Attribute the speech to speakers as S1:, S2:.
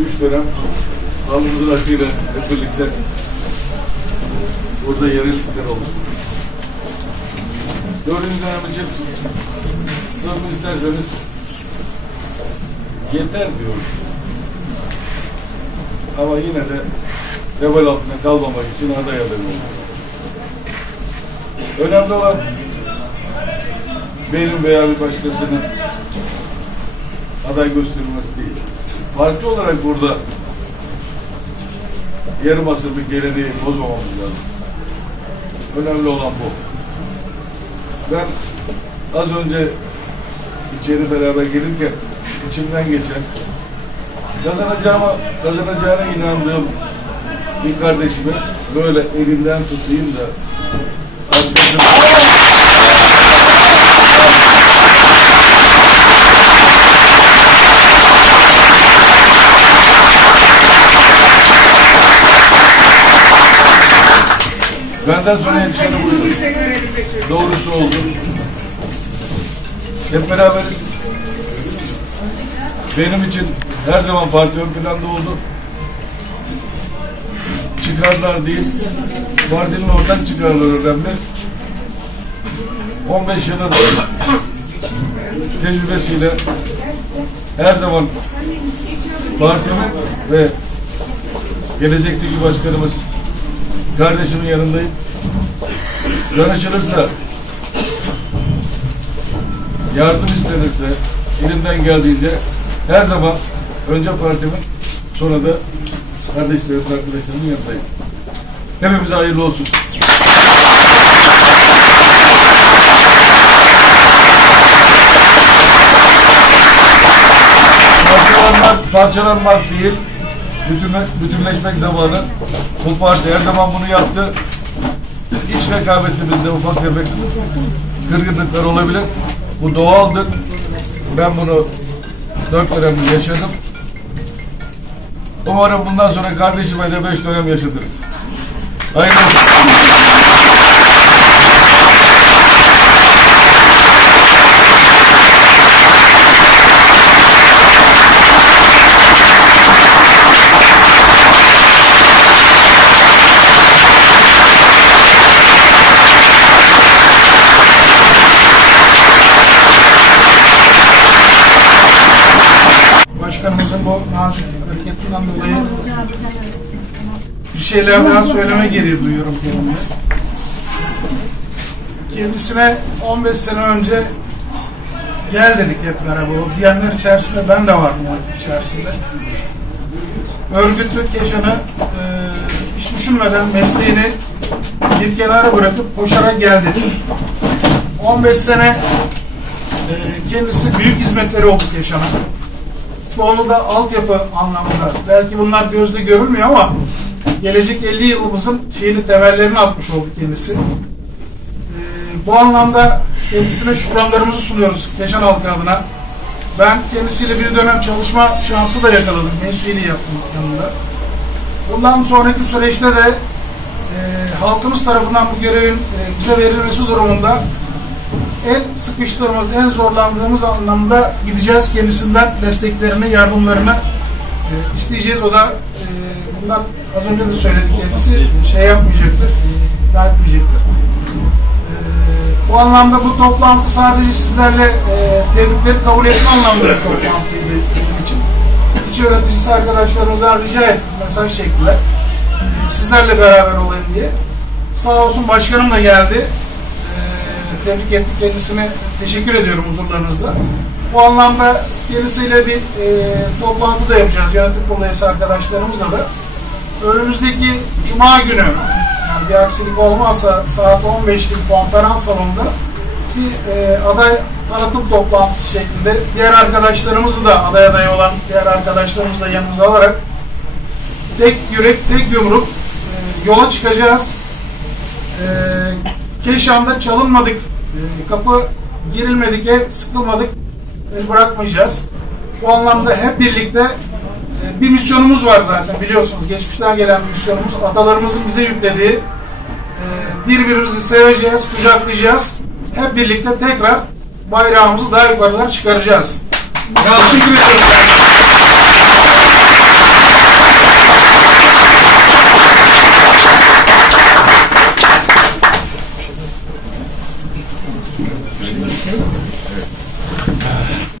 S1: üç dönem halkımızın hakkıyla hep birlikte burada yerellikler oldu. Dördüncü dönem için sınırını isterseniz yeter diyorum. Ama yine de vebal altında kalmamak için aday adayım. Önemli olan benim veya bir başkasının aday gösterilmesi değil. Parti olarak burada yarım asırlık geleneği bozmamamız lazım. Önemli olan bu. Ben az önce içeri beraber gelirken içimden geçen kazanacağıma, kazanacağına inandığım bir kardeşimi böyle elinden tutayım da arkadaşım Benden sonra yakışanı buydu. Doğrusu oldu. Hep beraberiz. Benim için her zaman parti ön planda oldu. Çıkarlar değil, partinin ortak çıkarları önemli. 15 yılın tecrübesiyle her zaman partimin ve gelecekteki başkanımız kardeşimin yanındayım. Danışılırsa, yardım istenirse, elimden geldiğince her zaman önce partimin, sonra da kardeşlerimin, arkadaşlarımın yanındayım. Hepimize hayırlı olsun. Parçalanmak, parçalanmak değil, bütünle, bütünleşmek zamanı. Bu parti her zaman bunu yaptı. İç rekabetimizde ufak tefek kırgınlıklar olabilir. Bu doğaldır. Ben bunu dört dönemdir yaşadım. Umarım bundan sonra kardeşime de beş dönem yaşatırız. Hayırlı olsun.
S2: Hareketinden dolayı bir şeyler daha söyleme gereği duyuyorum kendime. Kendisine 15 sene önce gel dedik hep beraber. O diyenler içerisinde ben de varım o içerisinde. Örgütlük yaşanı e, hiç düşünmeden mesleğini bir kenara bırakıp koşarak gel dedi. 15 sene e, kendisi büyük hizmetleri oldu yaşana. Çoğunu da altyapı anlamında. Belki bunlar gözle görülmüyor ama gelecek 50 yılımızın şeyini temellerini atmış oldu kendisi. Ee, bu anlamda kendisine şükranlarımızı sunuyoruz Keşan halkı adına. Ben kendisiyle bir dönem çalışma şansı da yakaladım. Mensuyeli yaptım yanında. Bundan sonraki süreçte de e, halkımız tarafından bu görevin e, bize verilmesi durumunda en sıkıştığımız, en zorlandığımız anlamda gideceğiz kendisinden desteklerini, yardımlarını e, isteyeceğiz. O da e, bundan az önce de söyledi kendisi şey yapmayacaktır, e, etmeyecektir. Bu anlamda bu toplantı sadece sizlerle e, tebrikleri kabul etme anlamında bir toplantıydı benim için. İç yöneticisi arkadaşlarımızdan rica ettim mesaj şeklinde. E, sizlerle beraber olayım diye. Sağ olsun başkanım da geldi tebrik ettik kendisine teşekkür ediyorum huzurlarınızda. Bu anlamda kendisiyle bir e, toplantı da yapacağız yönetim kurulu arkadaşlarımızla da. Önümüzdeki Cuma günü yani bir aksilik olmazsa saat 15 gibi konferans salonunda bir e, aday tanıtım toplantısı şeklinde diğer arkadaşlarımızı da aday aday olan diğer arkadaşlarımızı da yanımıza alarak tek yürek tek yumruk e, yola çıkacağız. E, Keşan'da çalınmadık, kapı girilmedik, ev sıkılmadık, bırakmayacağız. Bu anlamda hep birlikte e, bir misyonumuz var zaten biliyorsunuz. Geçmişten gelen bir misyonumuz, atalarımızın bize yüklediği e, birbirimizi seveceğiz, kucaklayacağız. Hep birlikte tekrar bayrağımızı daha yukarılara çıkaracağız. Teşekkür ederim.